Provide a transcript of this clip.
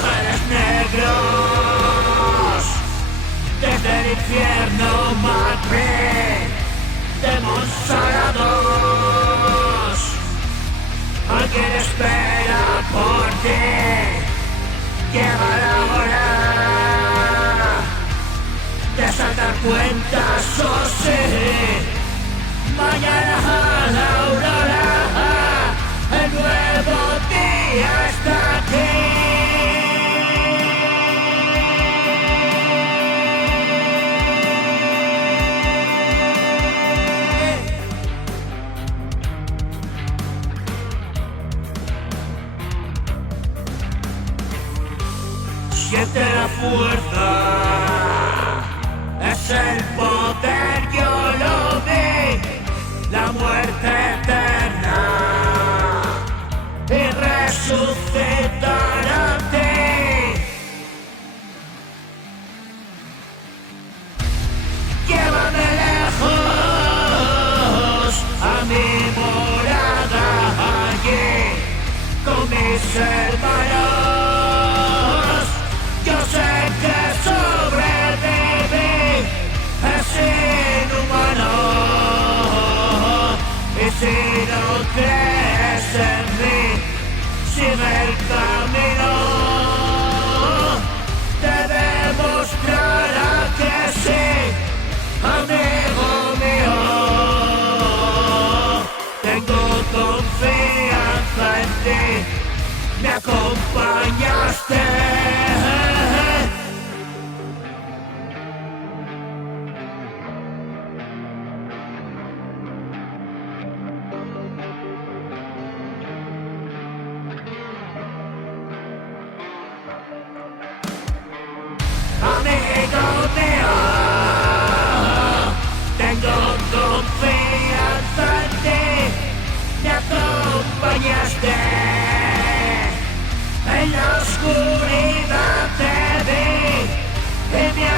Ángeles negros desde el infierno Madrid, demonstrados. Alguien espera por ti. Llega la hora de saltar cuentas, oh sí. Mañana a la aurora, el nuevo día está aquí. Siente la fuerza, es el poder, yo lo vi, la muerte eterna y resucitar a ti. Llévame lejos a mi morada allí con mis hermanos. Yo sé que sobreviví, es inhumano. Y si no crees en mí, sigue el camino. Te demostrará que sí, amigo mío. Tengo confianza en ti, me acompañaste. Amigo mío, tengo confianza en ti, me acompañaste, en la oscuridad te vi y me